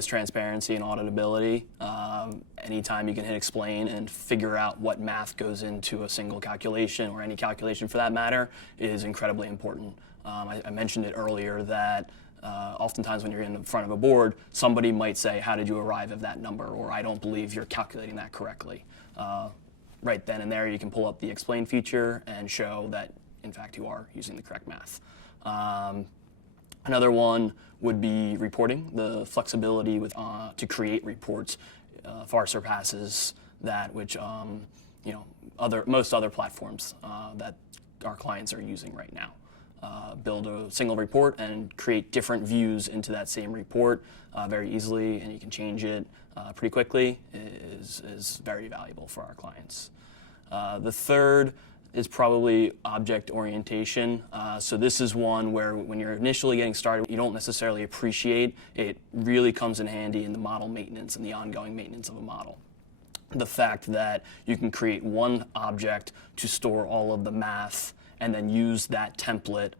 is transparency and auditability. Anytime you can hit explain and figure out what math goes into a single calculation, or any calculation for that matter, is incredibly important. I mentioned it earlier that oftentimes when you're in front of a board, somebody might say, how did you arrive at that number? Or I don't believe you're calculating that correctly. Right then and there, you can pull up the explain feature and show that, in fact, you are using the correct math. Another one would be reporting. The flexibility with to create reports far surpasses that which most other platforms that our clients are using right now. Build a single report and create different views into that same report very easily, and you can change it pretty quickly, is very valuable for our clients. The third is probably object orientation. So this is one where when you're initially getting started, you don't necessarily appreciate. It really comes in handy in the model maintenance and the ongoing maintenance of a model. The fact that you can create one object to store all of the math and then use that template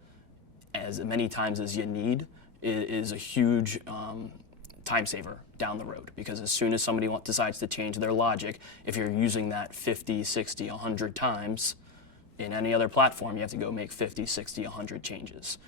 as many times as you need is a huge time saver down the road, because as soon as somebody decides to change their logic, if you're using that 50, 60, 100 times, in any other platform, you have to go make 50, 60, 100 changes.